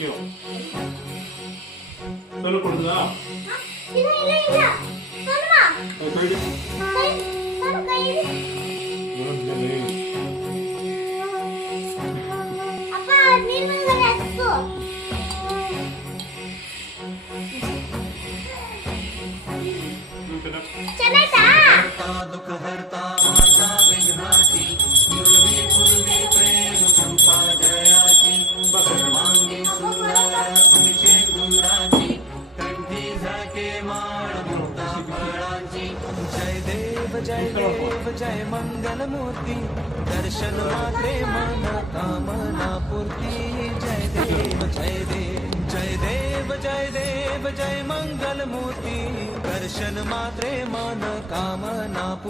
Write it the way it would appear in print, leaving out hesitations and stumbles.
ಮುಖ್ಯ ಸಲ ಕೊಡುದಾ ಇಲ್ಲ ಇಲ್ಲ ಇಲ್ಲ ಸೋನಮ್ಮ ಕೈ ಸೋನು ಕೈ ಅಪ್ಪ ನೀನು ಬಂದರೆ ಅಷ್ಟು ಚೆನ್ನಾಯ್ತಾ दुख हरता वार्ता विघ्नाची पूर्वी पूर्वी प्रेम कृपा जयाची सर्वांगी सुंदर अभिषेक दुराची कंठी झाके माळ मुक्ता फळाची जय देव जय मंगल मूर्ती दर्शन मात्रे मन कामना पूर्ती जय देव जय देव जय मंगल मूर्ती दर्शन मात्रे मन कामना पूर्ती